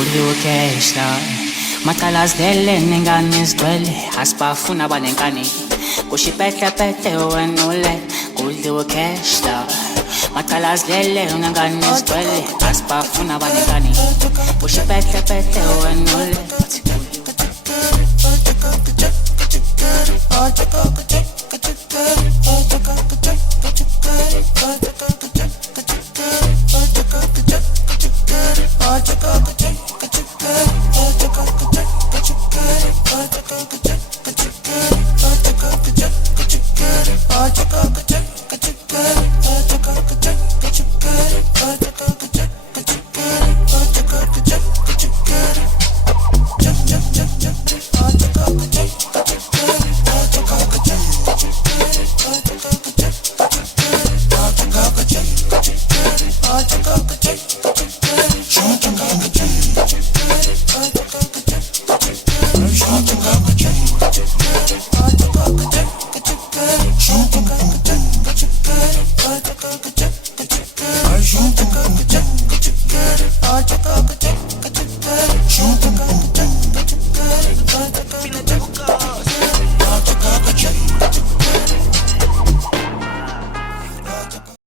udliwe kehla matalazidele nengane zigcwele asibafuna abanenkani kushipetlepete wena ule kudliwe kehla matalazidele nengane zigcwele asibafuna abanenkani kushipetlepete wena ule